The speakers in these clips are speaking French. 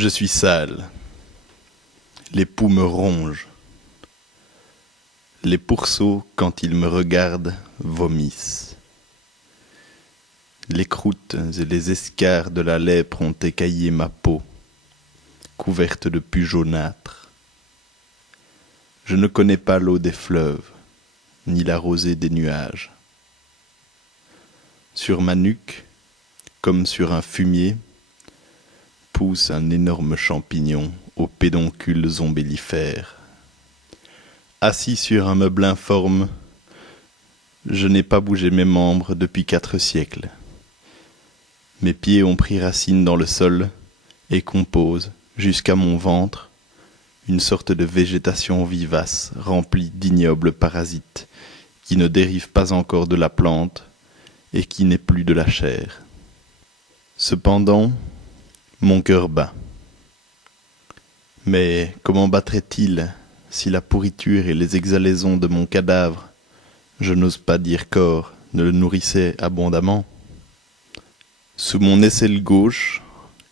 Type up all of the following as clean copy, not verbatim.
Je suis sale. Les poux me rongent. Les pourceaux, quand ils me regardent, vomissent. Les croûtes et les escarres de la lèpre ont écaillé ma peau, couverte de pus jaunâtres. Je ne connais pas l'eau des fleuves, ni la rosée des nuages. Sur ma nuque, comme sur un fumier, pousse un énorme champignon aux pédoncules ombellifères. Assis sur un meuble informe, je n'ai pas bougé mes membres depuis 4 siècles. Mes pieds ont pris racine dans le sol et composent, jusqu'à mon ventre, une sorte de végétation vivace remplie d'ignobles parasites qui ne dérivent pas encore de la plante et qui n'est plus de la chair. Cependant, mon cœur bat. Mais comment battrait-il si la pourriture et les exhalaisons de mon cadavre, je n'ose pas dire corps, ne le nourrissaient abondamment? Sous mon aisselle gauche,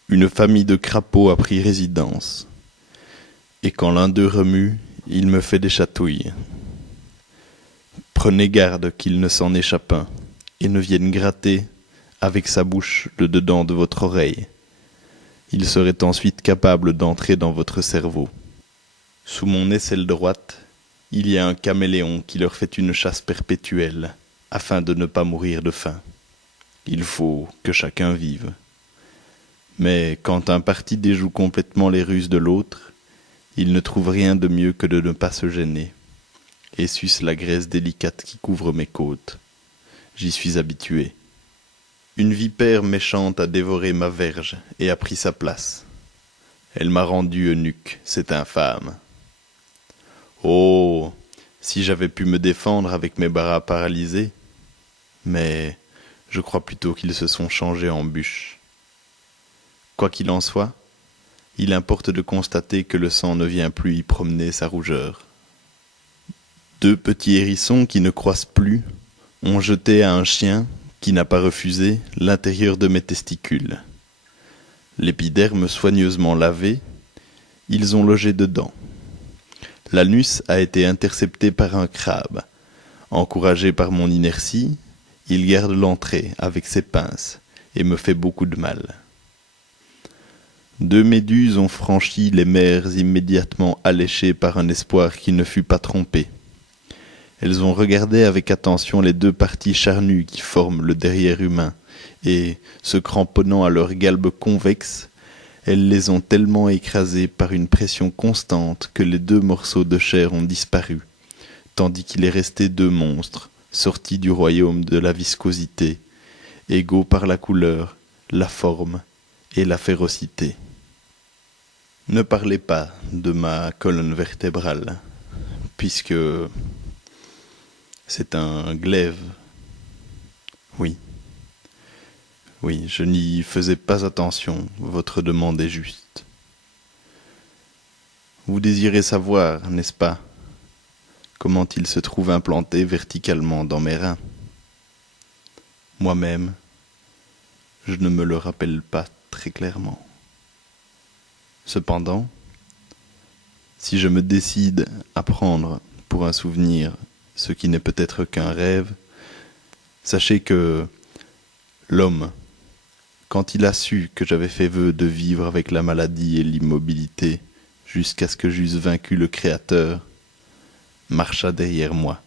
une famille de crapauds a pris résidence, et quand l'un d'eux remue, il me fait des chatouilles. Prenez garde qu'il ne s'en échappe un, et ne vienne gratter avec sa bouche le dedans de votre oreille. Il serait ensuite capable d'entrer dans votre cerveau. Sous mon aisselle droite, il y a un caméléon qui leur fait une chasse perpétuelle, afin de ne pas mourir de faim. Il faut que chacun vive. Mais quand un parti déjoue complètement les ruses de l'autre, il ne trouve rien de mieux que de ne pas se gêner, et suce la graisse délicate qui couvre mes côtes. J'y suis habitué. Une vipère méchante a dévoré ma verge et a pris sa place. Elle m'a rendu eunuque, c'est infâme. Oh, si j'avais pu me défendre avec mes bras paralysés, mais je crois plutôt qu'ils se sont changés en bûches. Quoi qu'il en soit, il importe de constater que le sang ne vient plus y promener sa rougeur. 2 petits hérissons qui ne croissent plus ont jeté à un chien, qui n'a pas refusé, l'intérieur de mes testicules. L'épiderme soigneusement lavé, ils ont logé dedans. L'anus a été intercepté par un crabe. Encouragé par mon inertie, il garde l'entrée avec ses pinces et me fait beaucoup de mal. 2 méduses ont franchi les mers immédiatement alléchées par un espoir qui ne fut pas trompé. Elles ont regardé avec attention les 2 parties charnues qui forment le derrière humain, et, se cramponnant à leur galbe convexe, elles les ont tellement écrasées par une pression constante que les 2 morceaux de chair ont disparu, tandis qu'il est resté 2 monstres, sortis du royaume de la viscosité, égaux par la couleur, la forme et la férocité. Ne parlez pas de ma colonne vertébrale, puisque c'est un glaive. Oui, je n'y faisais pas attention, votre demande est juste. Vous désirez savoir, n'est-ce pas, comment il se trouve implanté verticalement dans mes reins? Moi-même, je ne me le rappelle pas très clairement. Cependant, si je me décide à prendre pour un souvenir ce qui n'est peut-être qu'un rêve, sachez que l'homme, quand il a su que j'avais fait vœu de vivre avec la maladie et l'immobilité jusqu'à ce que j'eusse vaincu le Créateur, marcha derrière moi,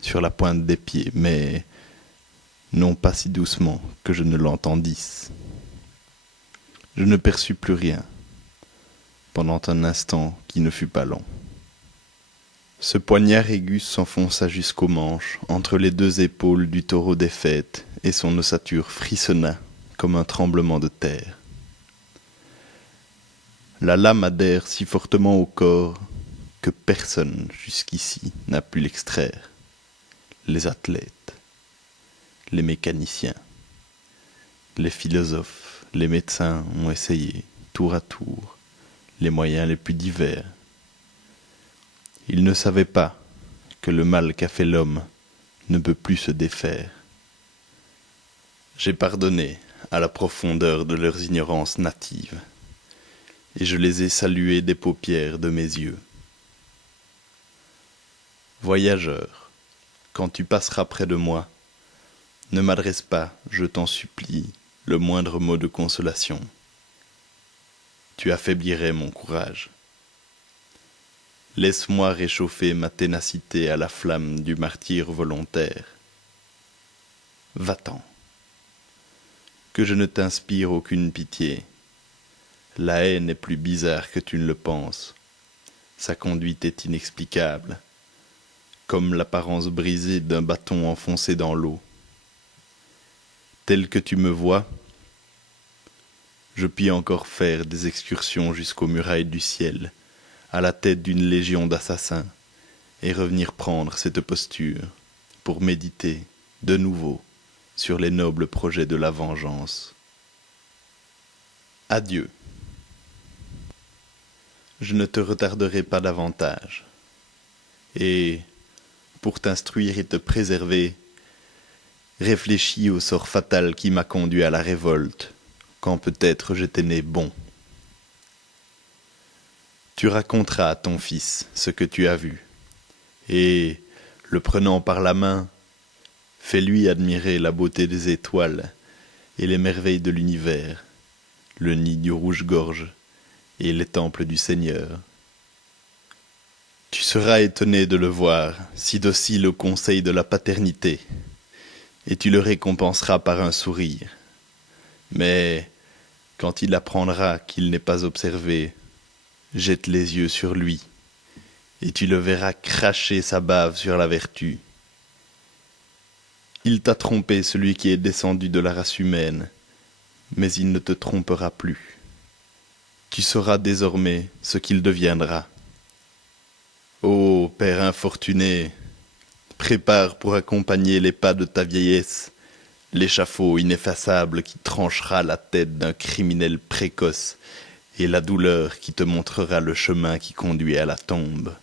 sur la pointe des pieds, mais non pas si doucement que je ne l'entendisse. Je ne perçus plus rien, pendant un instant qui ne fut pas long. Ce poignard aigu s'enfonça jusqu'au manche, entre les 2 épaules du taureau des fêtes, et son ossature frissonna comme un tremblement de terre. La lame adhère si fortement au corps que personne jusqu'ici n'a pu l'extraire. Les athlètes, les mécaniciens, les philosophes, les médecins ont essayé, tour à tour, les moyens les plus divers. Ils ne savaient pas que le mal qu'a fait l'homme ne peut plus se défaire. J'ai pardonné à la profondeur de leurs ignorances natives. et je les ai salués des paupières de mes yeux. Voyageur, quand tu passeras près de moi, ne m'adresse pas, je t'en supplie, le moindre mot de consolation. Tu affaiblirais mon courage. Laisse-moi réchauffer ma ténacité à la flamme du martyre volontaire. Va-t'en. Que je ne t'inspire aucune pitié. La haine est plus bizarre que tu ne le penses. Sa conduite est inexplicable, comme l'apparence brisée d'un bâton enfoncé dans l'eau. Tel que tu me vois, je puis encore faire des excursions jusqu'aux murailles du ciel, à la tête d'une légion d'assassins, et revenir prendre cette posture pour méditer de nouveau sur les nobles projets de la vengeance. Adieu. Je ne te retarderai pas davantage. Et, pour t'instruire et te préserver, réfléchis au sort fatal qui m'a conduit à la révolte, quand peut-être j'étais né bon. Tu raconteras à ton fils ce que tu as vu, et, le prenant par la main, fais-lui admirer la beauté des étoiles et les merveilles de l'univers, le nid du rouge-gorge et les temples du Seigneur. Tu seras étonné de le voir, si docile au conseil de la paternité, et tu le récompenseras par un sourire. Mais, quand il apprendra qu'il n'est pas observé, jette les yeux sur lui, et tu le verras cracher sa bave sur la vertu. Il t'a trompé, celui qui est descendu de la race humaine, mais il ne te trompera plus. Tu sauras désormais ce qu'il deviendra. Ô père infortuné, prépare pour accompagner les pas de ta vieillesse l'échafaud ineffaçable qui tranchera la tête d'un criminel précoce et la douleur qui te montrera le chemin qui conduit à la tombe.